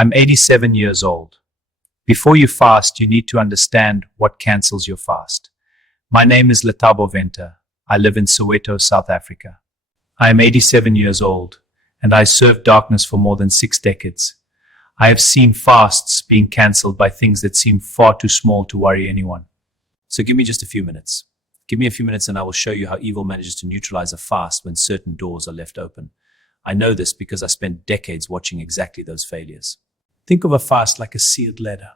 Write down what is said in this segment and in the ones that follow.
I'm 87 years old. Before you fast, you need to understand what cancels your fast. My name is Letabo Venter. I live in Soweto, South Africa. I am 87 years old, and I served darkness for more than 6 decades. I have seen fasts being cancelled by things that seem far too small to worry anyone. So give me just a few minutes. Give me a few minutes and I will show you how evil manages to neutralize a fast when certain doors are left open. I know this because I spent decades watching exactly those failures. Think of a fast like a sealed letter.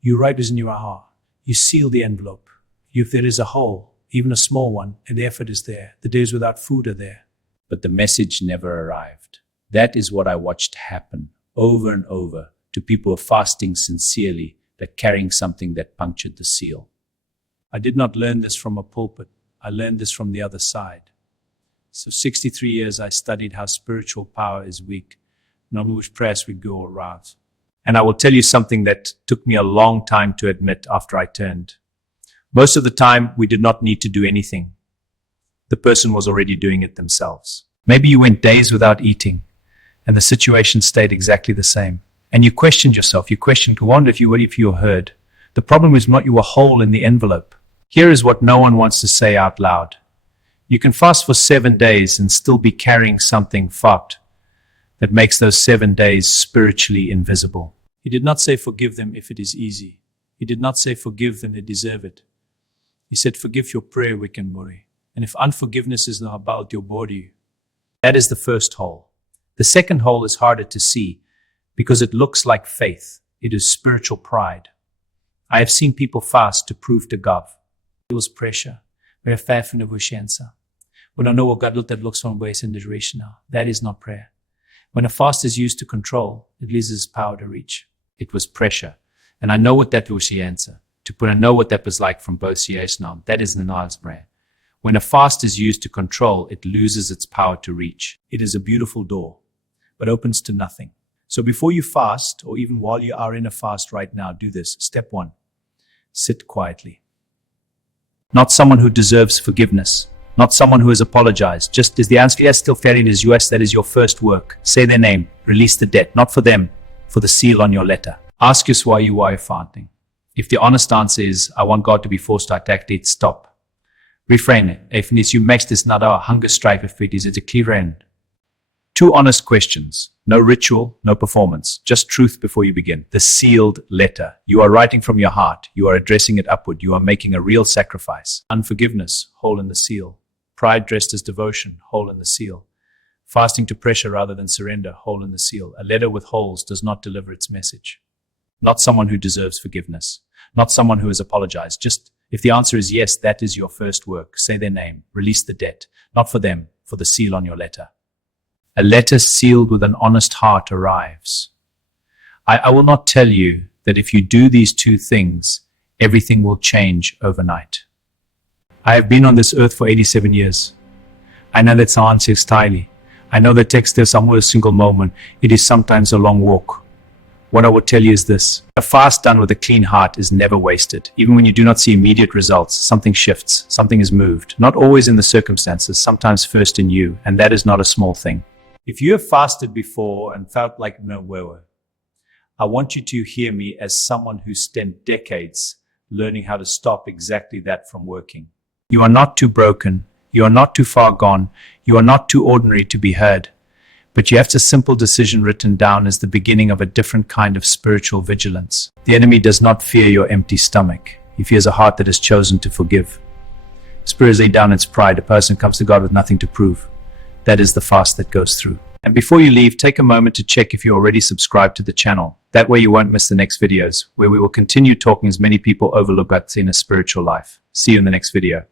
You write within your heart. You seal the envelope. If there is a hole, even a small one, and the effort is there, the days without food are there. But the message never arrived. That is what I watched happen over and over to people fasting sincerely but carrying something that punctured the seal. I did not learn this from a pulpit. I learned this from the other side. So 63 years I studied how spiritual power is weak, not which prayers we go around. And I will tell you something that took me a long time to admit after I turned. Most of the time, we did not need to do anything. The person was already doing it themselves. Maybe you went days without eating, and the situation stayed exactly the same. And you questioned yourself. You questioned, wondered if you were heard. The problem is not you were whole in the envelope. Here is what no one wants to say out loud. You can fast for 7 days and still be carrying something fucked that makes those 7 days spiritually invisible. He did not say forgive them if it is easy. He did not say forgive them, they deserve it. He said forgive your prayer, Wikembori. And if unforgiveness is not about your body, that is the first hole. The second hole is harder to see because it looks like faith. It is spiritual pride. I have seen people fast to prove to God. It was pressure. We are fair from the Vushensa. When I know what God looked at looks from ways in the duration now. That is not prayer. When a fast is used to control, it loses power to reach. It was pressure. And I know what that was the answer. I know what that was like from both years now. That is the Niles prayer. When a fast is used to control, it loses its power to reach. It is a beautiful door, but opens to nothing. So before you fast, or even while you are in a fast right now, do this. Step 1, sit quietly. Not someone who deserves forgiveness. Not someone who has apologized. Just as the answer is still failing is US, that is your first work. Say their name. Release the debt. Not for them, for the seal on your letter. Ask us why you are fasting. If the honest answer is, I want God to be forced to attack it, stop. Refrain it. If you make this not our hunger strife, if it is a clear end. 2 honest questions. No ritual, no performance. Just truth before you begin. The sealed letter. You are writing from your heart. You are addressing it upward. You are making a real sacrifice. Unforgiveness, hole in the seal. Pride dressed as devotion, hole in the seal. Fasting to pressure rather than surrender, hole in the seal. A letter with holes does not deliver its message. Not someone who deserves forgiveness. Not someone who has apologized. Just if the answer is yes, that is your first work. Say their name. Release the debt. Not for them, for the seal on your letter. A letter sealed with an honest heart arrives. I will not tell you that if you do these 2 things, everything will change overnight. I have been on this earth for 87 years. I know that sounds entirely. I know that takes there somewhere a single moment. It is sometimes a long walk. What I would tell you is this. A fast done with a clean heart is never wasted. Even when you do not see immediate results, something shifts, something is moved. Not always in the circumstances, sometimes first in you, and that is not a small thing. If you have fasted before and felt like no wewe, I want you to hear me as someone who spent decades learning how to stop exactly that from working. You are not too broken. You are not too far gone. You are not too ordinary to be heard. But you have a simple decision written down as the beginning of a different kind of spiritual vigilance. The enemy does not fear your empty stomach. He fears a heart that has chosen to forgive. Spirit is laid down its pride. A person comes to God with nothing to prove. That is the fast that goes through. And before you leave, take a moment to check if you're already subscribed to the channel. That way you won't miss the next videos, where we will continue talking as many people overlook what's in a spiritual life. See you in the next video.